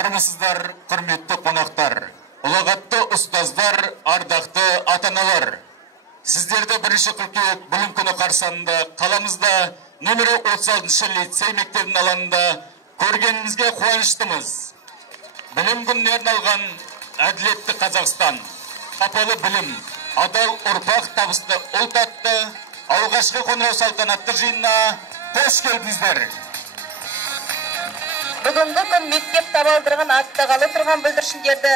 Армысыздар, құрметті қонақтар, ұлағатты ұстаздар, ардақты ата-аналар. Сіздерді 1 қыркүйек білім күні қарсаңында қаламызда нөмірі 36-шы лицей мектебінің алаңында көргенімізге қуаныштымыз. Білім күніне арналған әділетті Қазақстан, сапалы білім, адал ұрпақ табысты ұлт атты алғашқы қоңырау салтанатты жиынына қош келдіңіздер. Бүгінгі күн мектеп табалдырығын аттағалы тұрған бүлдіршіндерді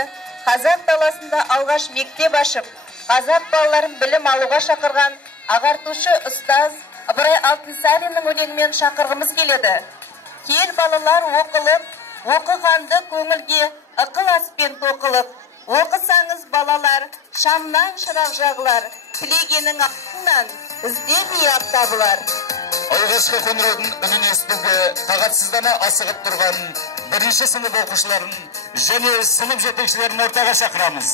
қазақ даласында алғаш мектеп ашып, қазақ балаларын білім алуға шақырған ағартушы ұстаз Ыбырай Алтынсариннің өлеңімен шақырғымыз келеді. Кел балалар оқылып, оқығанды көңілге ықыл аспен тоқылып, оқысаңыз балалар шамнан шырақ жағылар, тілегенің артынан іздемей ақ табылар. Алғашқы қоңыраудың үнін естуге тағатсыздана асығып тұрған 1-ші сынып оқушыларын және сынып жетекшілерін ортаға шақырамыз.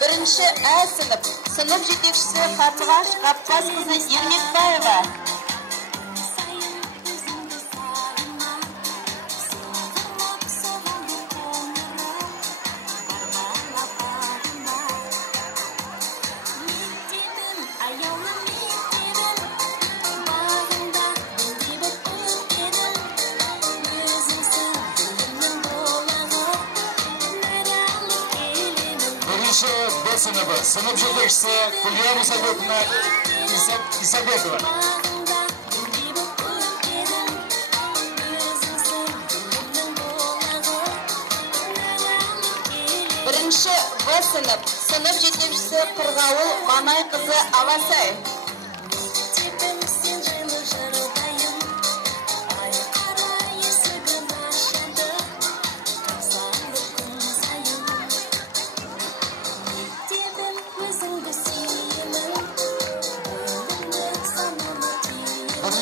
Бірінші Ә сынып жетекшісі Қарлығаш Ғаппасқызы Ермекбаева. Б сыныбы, сынып жетекшісі Күлия Мұсабекова Исабекова. Бірінші В сынып жетекшісі Қырғауыл Мамайқызы Авасай.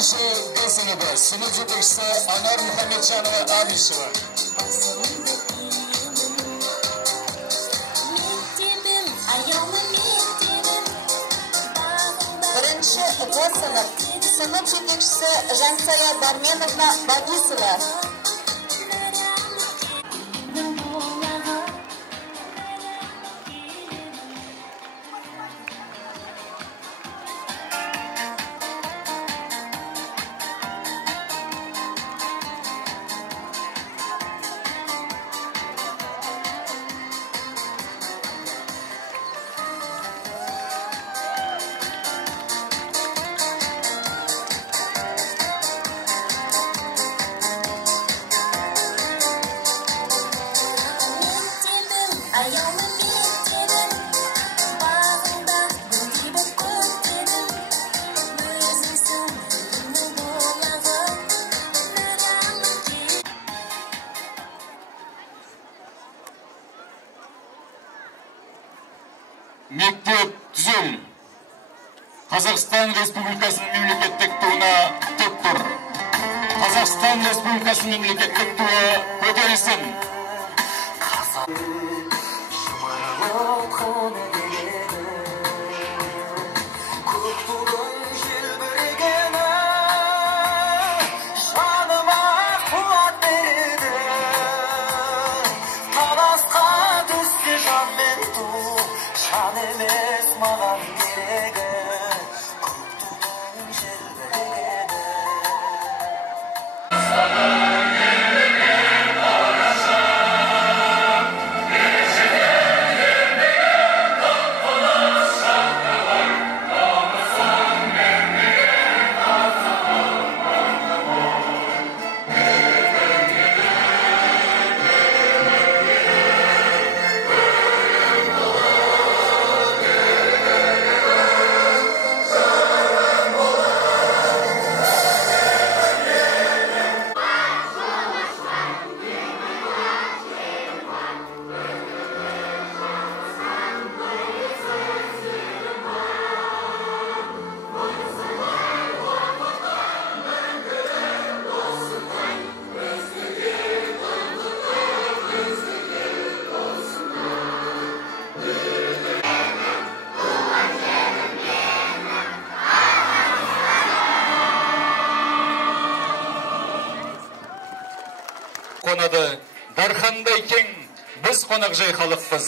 Б сыныбы, сынып жетекшісі Анар Мұхамеджанова Абишева. Бірінші В сынып жетекшісі Жансая Дарменовна Бадисова. Мектеп түзел. Қазақстан Республикасының мемлекеттік туына тік тұр. Қазақстан Республикасының мемлекеттік туы көтерілсін. Құдай кең, біз қонақжай халықпыз,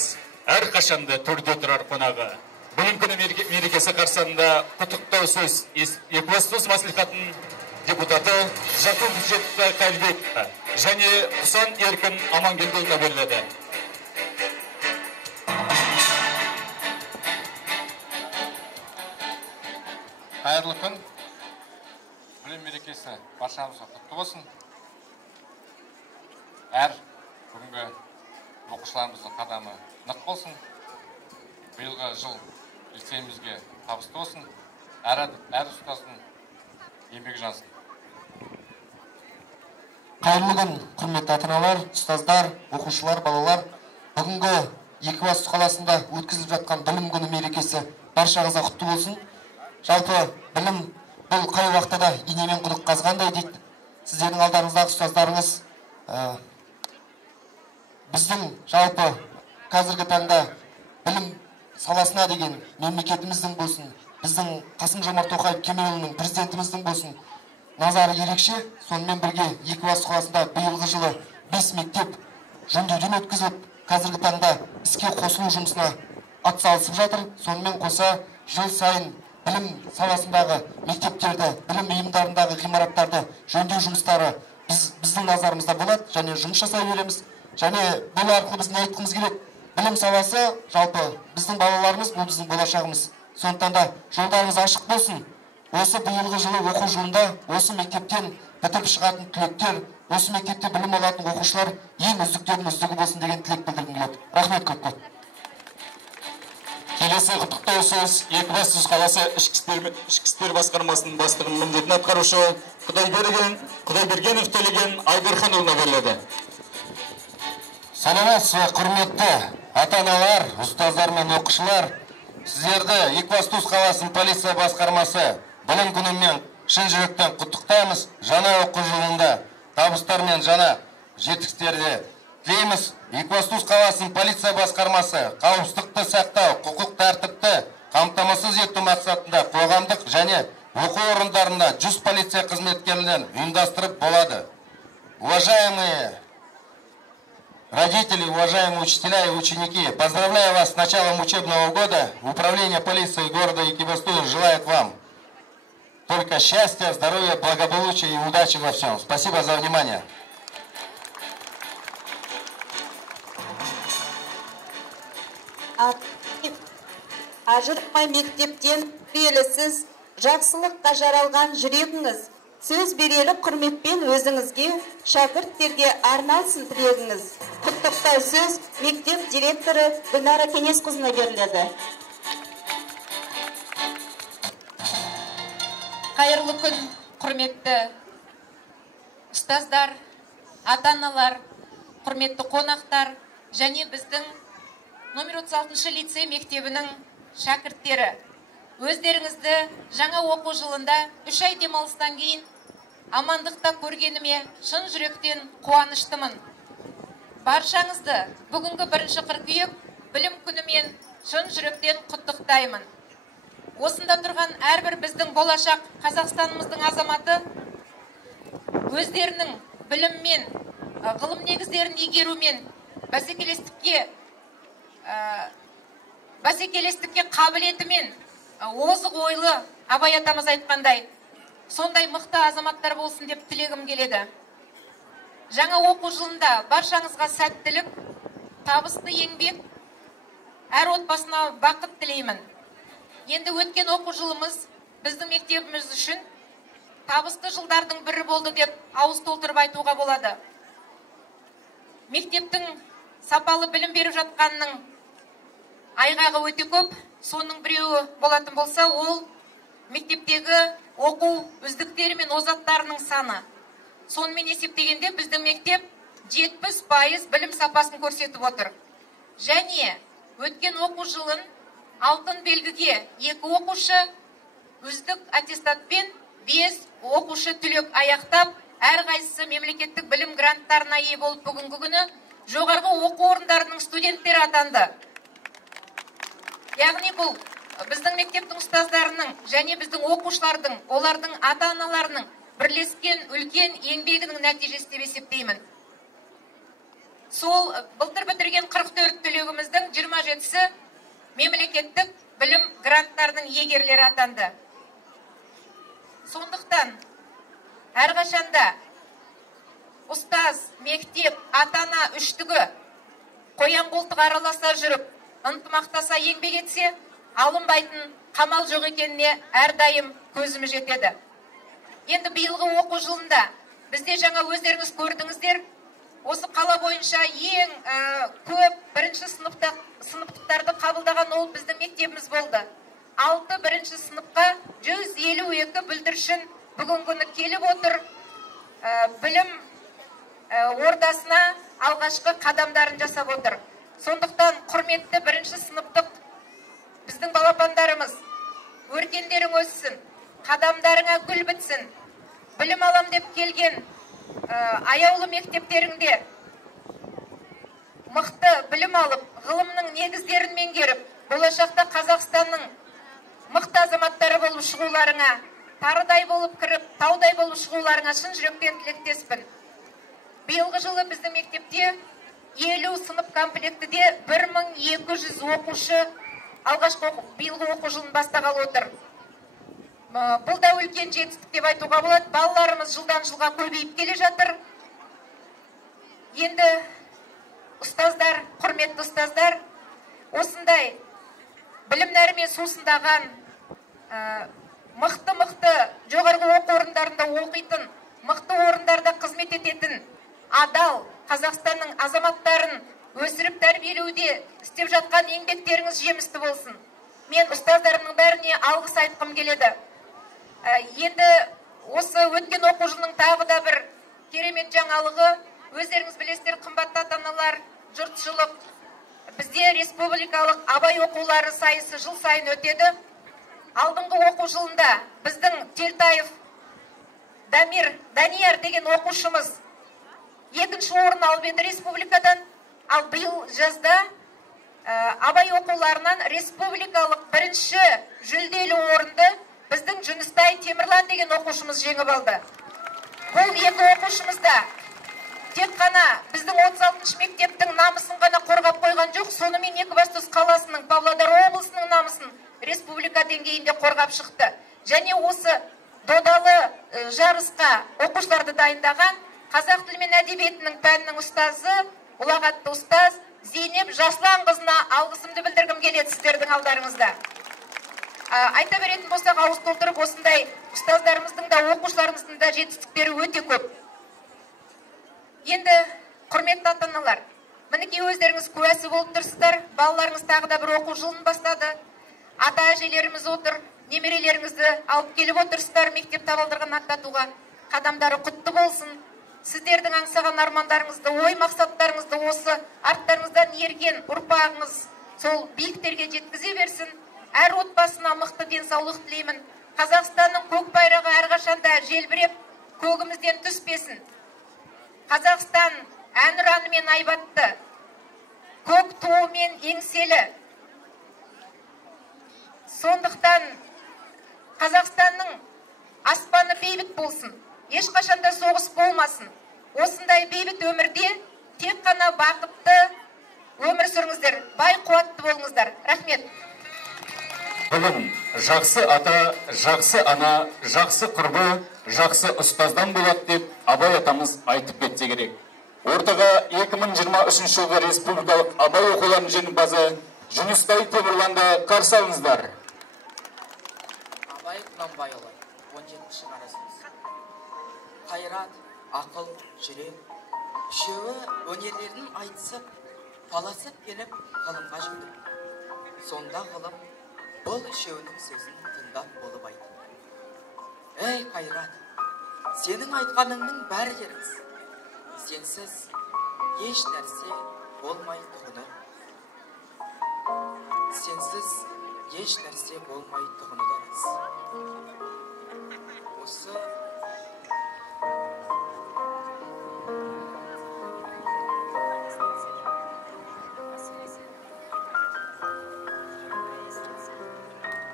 әрқашанда төрде тұрар қонағы. Білім күні мерекесі қарсаңында құттықтау сөз Екібастұз мәслихатының депутаты Жақып Жетқайбек және Құсан Еркін Амангелдіұлына беріледі. Қайырлы күн. Білім мерекесі баршамызға құтты болсын. Әр бүгінгі оқушыларымыздың қадамы нық болсын. Биылғы жыл лицейімізге табысты болсын. Әр ұстаздың еңбегі жансын. Қайырлы күн, құрметті ата-аналар, ұстаздар, оқушылар, балалар. Бүгінгі Екібастұз қаласында өткізіліп жатқан білім күні мерекесі баршаңызға құтты болсын. Жалпы білім бұл қай уақытта да инемен құдық қазғандай дейді. Сіздердің алдарыңыздағы ұстаздарыңыз біздің жалпы қазіргі таңда білім саласына деген мемлекетіміздің болсын, біздің Қасым-Жомарт Тоқаев Кемелұлының президентіміздің болсын назары ерекше. Сонымен бірге Екібастұз қаласында биылғы жылы 5 мектеп жөндеуден өткізіліп, қазіргі таңда іске қосылу жұмысына атсалысып жатыр. Сонымен қоса жыл сайын білім саласындағы мектептерді, білім ұйымдарындағы ғимараттарды жөндеу жұмыстары біздің назарымызда болады және жұмыс жасай береміз. Және бұл арқылы біз не айтқымыз келеді? Білім саласы жалпы біздің балаларымыз, бұл біздің болашағымыз. Сондықтан да жолдарымыз ашық болсын. Осы биылғы жылы оқу жылында осы мектептен бітіріп шығатын түлектер, осы мектепте білім алатын оқушылар ең үздіктердің үздігі болсын деген тілек білдіргім келеді. Рахмет көп. Келесі құттықтау сөз Екібастұз қаласы ішкі істер басқармасының бастығының міндетін атқарушы Құдайбергенов Төлеген Айдарханұлына беріледі. Саламатсыз, құрметті ата-аналар, ұстаздар мен оқушылар. Сіздерді Екібастұз қаласының полиция басқармасы білім күнімен шын жүректен құттықтаймыз. Жаңа оқу жылында табыстар мен жаңа жетістіктерді тілейміз. Екібастұз қаласының полиция басқармасы қауіпсіздікті сақтау, құқық тәртіпті қамтамасыз ету мақсатында қоғамдық және оқу орындарында 100 полиция қызметкерлерін ұйымдастырып болады. Уважаемые родители, уважаемые учителя и ученики, поздравляю вас с началом учебного года. Управление полиции города Екібастұз желает вам только счастья, здоровья, благополучия и удачи во всем. Спасибо за внимание. Ажырмай мектептен келесіз, жақсылыққа жаралған жүрегіңіз, сөз берелі құрметпен өзіңізге, шәкірттерге арналсын тілегіңіз. Құттықтау сөз мектеп директоры Гүлнара Кеңесқызына беріледі. Қайырлы күн, құрметті ұстаздар, ата-аналар, құрметті қонақтар және біздің номер 36 лицей мектебінің шәкірттері. Өздеріңізді жаңа оқу жылында 3 ай демалыстан кейін амандықта көргеніме шын жүректен қуаныштымын. Баршаңызды бүгінгі 1 қыркүйек білім күнімен шын жүректен құттықтаймын. Осында тұрған әрбір біздің болашақ Қазақстанымыздың азаматы өздерінің біліммен, ғылым негіздерін игерумен бәсекелестікке қабілетімен озық ойлы Абай атамыз айтқандай, сондай мықты азаматтар болсын деп тілегім келеді. Жаңа оқу жылында баршаңызға сәттілік, табысты еңбек, әр отбасына бақыт тілеймін. Енді өткен оқу жылымыз біздің мектебіміз үшін табысты жылдардың бірі болды деп ауыз толтырып айтуға болады. Мектептің сапалы білім беріп жатқанының айғағы өте көп. Соның біреуі болатын болса, ол мектептегі оқу үздіктері мен озаттарының саны. Сонымен есептегенде біздің мектеп 70% білім сапасын көрсетіп отыр. Және өткен оқу жылын алтын белгіге 2 оқушы, үздік аттестатпен 5 оқушы түлек аяқтап, әрқайсысы мемлекеттік білім гранттарына ие болып бүгінгі күні жоғарғы оқу орындарының студенттері атанды. Яғни бұл біздің мектептің ұстаздарының және біздің оқушылардың, олардың ата-аналарының бірлескен үлкен еңбегінің нәтижесі деп есептеймін. сол былтыр бітірген 44 түлегіміздің 27-сі мемлекеттік білім гранттарының иегерлері атанды. Сондықтан әрқашанда ұстаз, мектеп, ата-ана үштігі қоян қолтық араласа жүріп, ынтымақтаса еңбек етсе, алынбайтын қамал жоқ екеніне әрдайым көзіміз жетеді. Енді биылғы оқу жылында бізде жаңа өздеріңіз көрдіңіздер, осы қала бойынша ең көп бірінші сыныптарды қабылдаған ол біздің мектебіміз болды. 6 бірінші сыныпқа 152 бүлдіршін бүгінгі күні келіп отыр, білім ордасына алғашқы қадамдарын жасап отыр. Сондықтан құрметті бірінші сыныптық біздің балапандарымыз, өркендерің өссін, қадамдарыңа гүл бітсін, білім алам деп келген аяулы мектептеріңде мықты білім алып, ғылымның негіздерін меңгеріп, болашақта Қазақстанның мықты азаматтары болып шығуларыңа, тарыдай болып кіріп, таудай болып шығуларыңа шын жүректен тілектеспін. Биылғы жылы біздің мектепте 50 сынып комплектіде 1200 оқушы алғашқы биылғы оқу жылын бастағалы отыр. Бұл да үлкен жетістік деп айтуға болады. Балаларымыз жылдан жылға көбейіп келе жатыр. Енді ұстаздар, құрметті ұстаздар, осындай білім нәрімен сусындаған, мықты жоғарғы оқу орындарында оқитын, мықты орындарда қызмет ететін, адал Қазақстанның азаматтарын өсіріп тәрбиелеуде істеп жатқан еңбектеріңіз жемісті болсын. Мен ұстаздарымның бәріне алғыс айтқым келеді. Енді осы өткен оқу жылының тағы да бір керемет жаңалығы, өздеріңіз білесіздер, қымбатты ата-аналар, жұртшылық, бізде республикалық абай оқулары сайысы жыл сайын өтеді. Алдыңғы оқу жылында біздің Телтаев Данияр деген оқушымыз 2-ші орын алып еді республикадан, ал биыл жазда абай оқуларынан республикалық 1-ші жүлделі орынды біздің Жүністай Темірлан деген оқушымыз жеңіп алды. Бұл екі оқушымыз да тек қана біздің 36-шы мектептің намысын ғана қорғап қойған жоқ, сонымен Екібастұз қаласының, Павлодар облысының намысын республика деңгейінде қорғап шықты. Және осы додалы жарысқа оқушыларды дайындаған қазақ тілі мен әдебиетінің пәнінің ұстазы, ұлағатты ұстаз Зейнеп Жасланқызына алғысымды білдіргім келеді сіздердің алдарыңызда. Айта беретін болсақ, ауыз толтырып, осындай ұстаздарымыздың да, оқушыларымыздың да жетістіктері өте көп. Енді құрметті ата-аналар, мінекей өздеріңіз куәсі болып тұрсыздар, балаларыңыз тағы да бір оқу жылын бастады. Ата-әжелеріміз отыр, немерелеріңізді алып келіп отырсыздар мектеп табалдырығын аттатуға. Қадамдары құтты болсын. Сіздердің аңсаған армандарыңызды, ой мақсаттарыңызды осы арттарыңыздан ерген ұрпағыңыз сол биіктерге жеткізе берсін. Әр отбасына мықты денсаулық тілеймін. Қазақстанның көк байрағы әрқашанда желбіреп, көгімізден түспесін. Қазақстан әнұранымен айбатты, көк туымен еңселі. Сондықтан Қазақстанның аспаны бейбіт болсын. Ешқашанда соғыс болмасын. Осындай бейбіт өмірде тек қана бақытты өмір сүріңіздер. Бай қуатты болыңыздар. Рахмет. Бүгін жақсы ата, жақсы ана, жақсы құрбы, жақсы ұстаздан болады деп Абай атамыз айтып кетсе керек. Ортаға 2023 жылғы республикалық Абай оқуларының жеңімпазы Жүністай Темірланды қарсы алыңыздар. Абай Құнанбайұлы, 17-ші қарасыңыз. Қайрат, ақыл, жүрек, үшеуі өнерлерін айтысып, таласып келіп ғылымға жүгінді. Сонда ғылым бұл үшеуінің сөзін тыңдап болып айтты. Ей Қайрат, сенің айтқаныңның бәрі дерміз. Сенсіз еш нәрсе болмай тұғыныр. Сенсіз еш нәрсе болмай тұғынырыз. Осы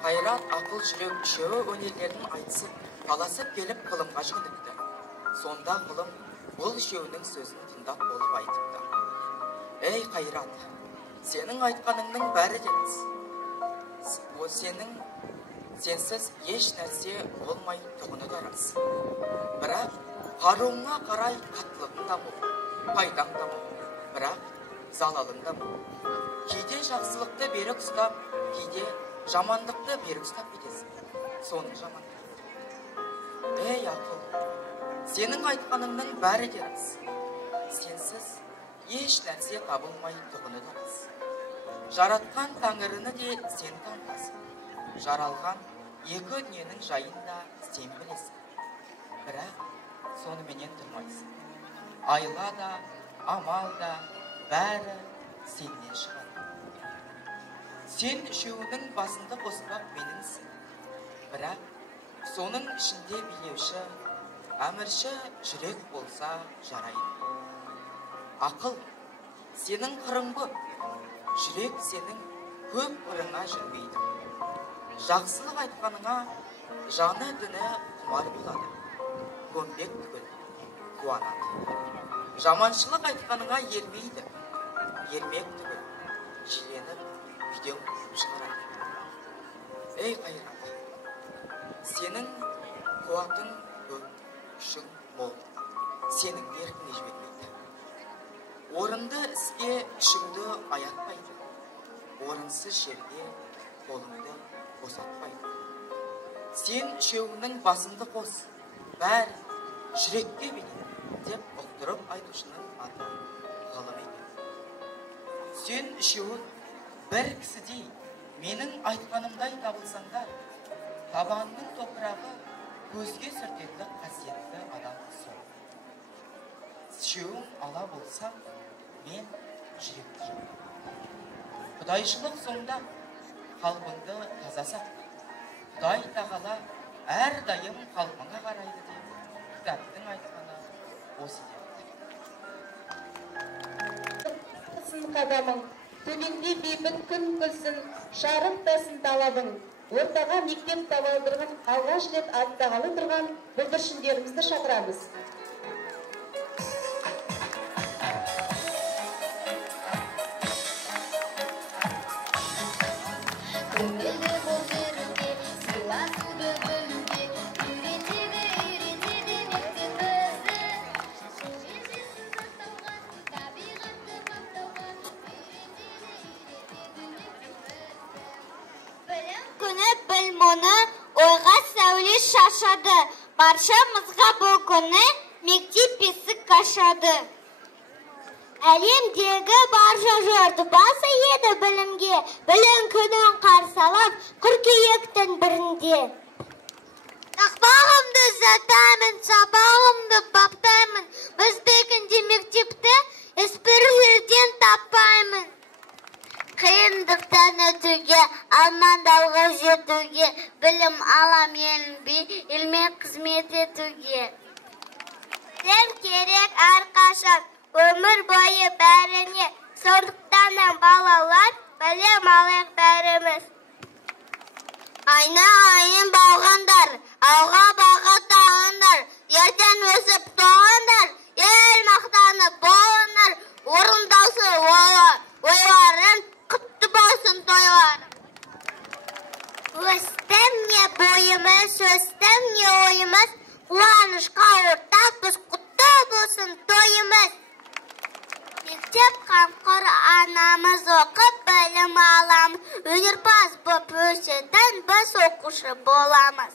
Қайрат, ақыл, жүрек үшеуі өнерлерін айтысып, таласып келіп ғылымға жүгініпті. Сонда ғылым бұл үшеуінің сөзін тыңдап болып айтыпты. Ей Қайрат, сенің айтқаныңның бәрі де рас. Сенсіз еш нәрсе болмай тұғыны да рас. Бірақ қаруыңа қарай қаттылығың да мол, пайдаң да мол, бірақ залалың да мол. Кейде жақсылықты берік ұстап, кейде жамандықты берік ұстап кетесің. Соның жамандығы. Ей ақыл, сенің айтқаныңның бәрі де рас. Сенсіз еш нәрсе табылмай тұғыны да рас. Жаратқан тәңіріні де сен танысың. Жаралған екі дүниенің жайын да сен білесің. Бірақ соныменен тұрмайсың. Айла да, амал да, бәрі сенен шығады. Сен үшеуінің басында қоспақ меніңсің. Бірақ соның ішінде билеуші, әмірші жүрек болса жарайды. Ақыл, сенің қырың көп, жүрек сенің көп қырыңа жүрмейді. Жақсылық айтқаныңа жаны діні құмар болады, көнбек түгіл, қуанады. Жаманшылық айтқаныңа ермейді, ермек түгіл, жиленіп, үйден шығарады. Ей Қайрат, сенің қуатың көп, күшің мол, сенің еркіңе жібермейді. Орынды іске күшіңді аятпайды, орынсыз жерге қолыңды босатпайды. Сен үшеуінің басыңды қос, бәрі жүрекке бейнет деп ұқтырып айтушының аты ғылым екен. Сен үшеуің бір кісідей менің айтқанымдай табылсаңдар, табанның топырағы көзге сүртетті қасиетті адам сол. Үшеуің ала болсам, мен жүректі жауым. Құдайшылық соңда қалпыңды таза сақта. Құдай тағала әрдайым қалпыңа қарайды деп кітаптың айтқаны осы Сын қадамың, төменде бейбіт күн күлсін, шарықтасын талабың. Ортаға мектеп табалдырғын алғаш рет аттағалы тұрған бүлдіршіндерімізді шақырамыз. Баршамызға бұл күні мектеп есік ашады. Әлемдегі барша жұрт басы еді білімге, білім күнін қарсалап қыркүйектің бірінде. Тақпағымды сатамын, сабағымды баптаймын, біз бекінде мектепті еспір жерден таппаймын. Қиындықтан өтуге, амандауға жетуге, білім алам елмен қызмет етуге. Білім керек әрқашан, өмір бойы бәріне, сондықтан балалар, білім алайық бәріміз. Айна-айын балғандар, алға бағыттағандар, ертең өсіп тоғандар, ел мақтанып болыңдар, орындалсын ойларын, құтты болсын тойлар. Өстім не бойымыз, өстім не ойымыз, қуанышқа ортақпыз, құтты болсын тойымыз. Мектеп қамқор анамыз оқып білім аламыз, өнерпаз боп өсетін біз оқушы боламыз.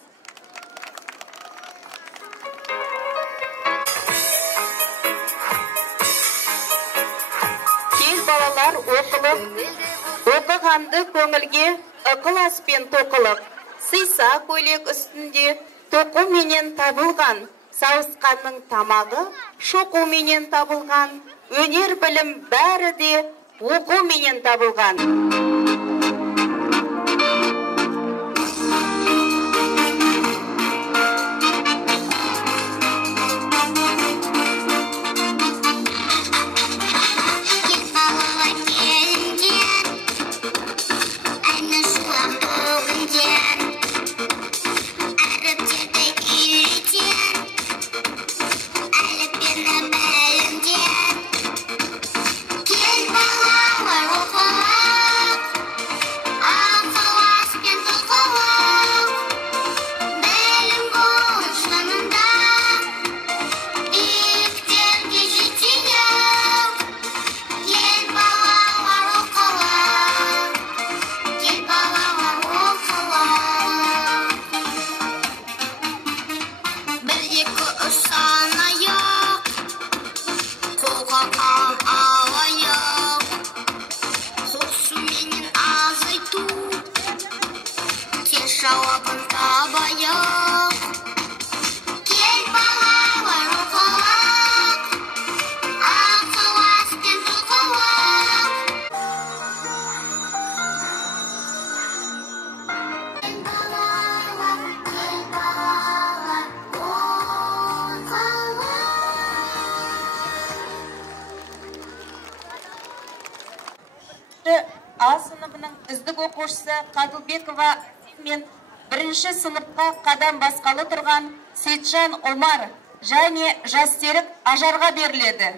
Кез балалар оқылып, оқығанды көңілге ықыласпен тоқылып, сыйса көйлек үстінде тоқу менен табылған, сауысқанның тамағы шоқу менен табылған, өнер білім бәрі де оқу менен табылған. Get жауабын табайық. Кел балалар оқылық, ықыласпен тоқылық. Кел балалар, оқылық. А сыныбының үздік оқушысы Қадылбекова мен бірінші сыныпқа қадам басқалы тұрған Сейтжан Омар және Жастерік Ажарға беріледі.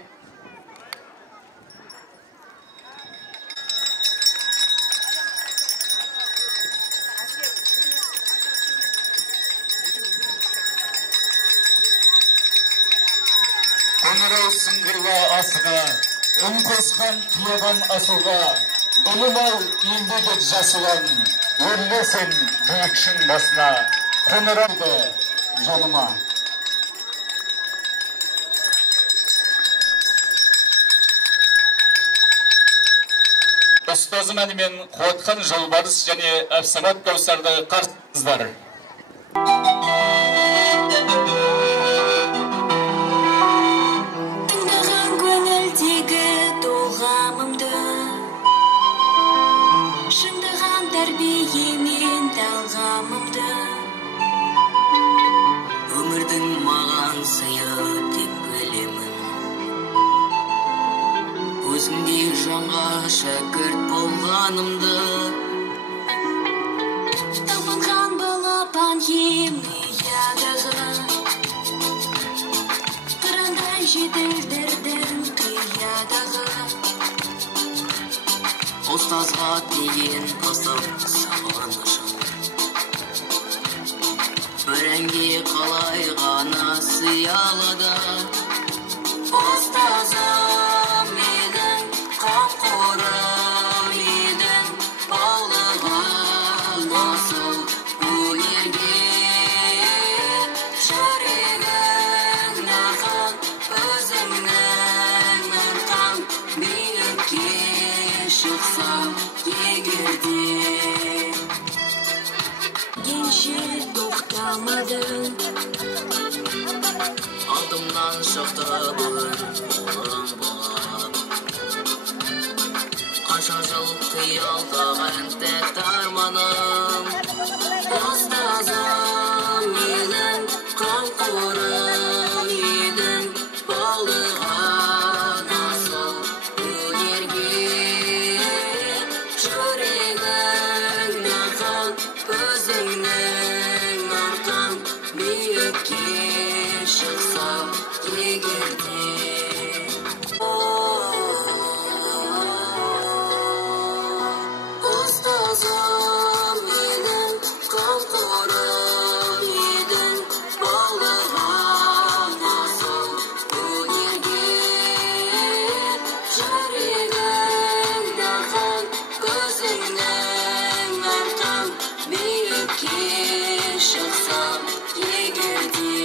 Қоңырау сыңғырла асыға, үн қосқан қиядан асуға, ұлым ал еңбек ет жасылан, өрлесін биікшін басына, қоңырауды жолыма. Ұстазым әнімен Қуатхан Жолбарыс және Әбсамат Кәусарды қарсыңыздар. Тәрбиемен талғамымды, өмірдің маған сыйы деп білемін. Өзімдей жанға шәкірт болғанымды, табынған балапан ем ұядағы, қырандай жетілдірдің қиядағы. Ұстазға деген ыстық сағынышым, бір әнге қалай ғана сыялады. Ұстазым едің, қамқорым едің, баулыған асыл өнерге. Жүрегің нұрхан, өзіңнің нұрхан, биікке шықсам егерде. Gençe тоқтамадың, алдымнан шықты бүгін оғырым болам. Қанша жыл қиялдаған тәтті арманым, ұстазым едің, қамқорым едің, баулыған асыл өнерге. Жүрегің нұрхан, өзіңнің нұрхан, биікке шықсам егерде. Ұстазым едің, қамқорым едің, баулыған асыл өнерге. Жүрегің нұрхан, өзіңнің нұрхан, биікке шықсам егерде.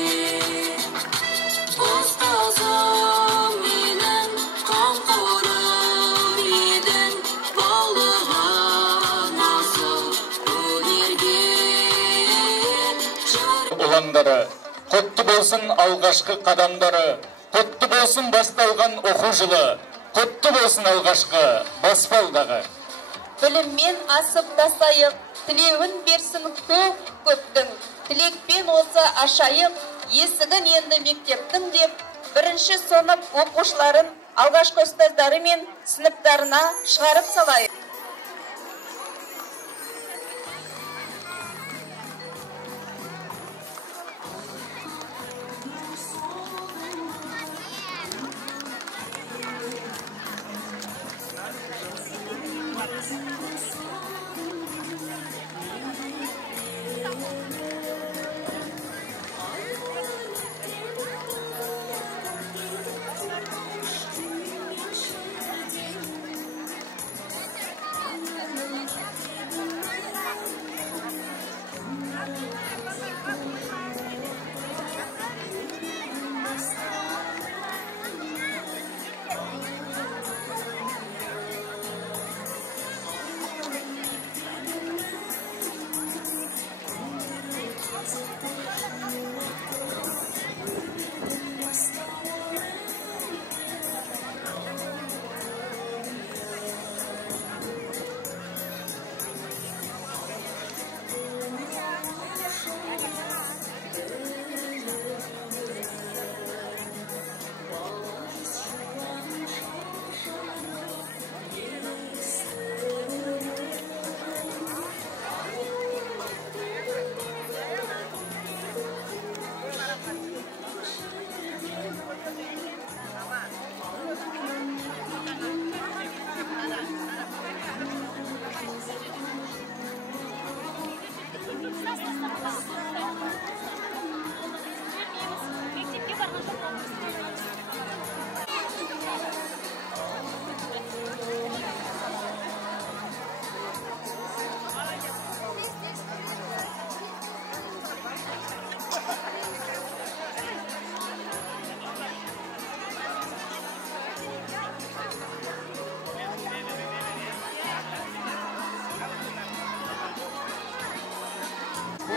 Ұстазым едің, қамқорым едің, баулыған асыл өнерге. Ұландары, құтты болсын алғашқы қадамдары, құтты болсын басталған оқу жылы, құтты болсын алғашқы баспалдағы. Біліммен асып тасайық, тілеуін берсін көптің, тілекпен осы ашайық, есігін енді мектептің деп, бірінші сынып оқушыларын алғашқы ұстаздары мен сыныптарына шығарып салайық.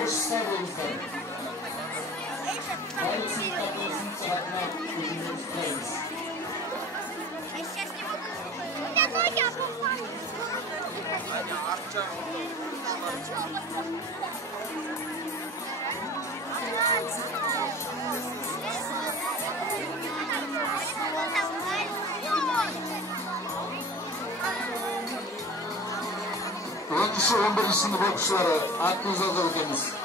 Hoş sağ olunuzlar. Bарлық сыныптарымыздың сағатына көзімізді тұтаймыз. Onuncu 11. sınıf okuşları aklınıza da ödemiz.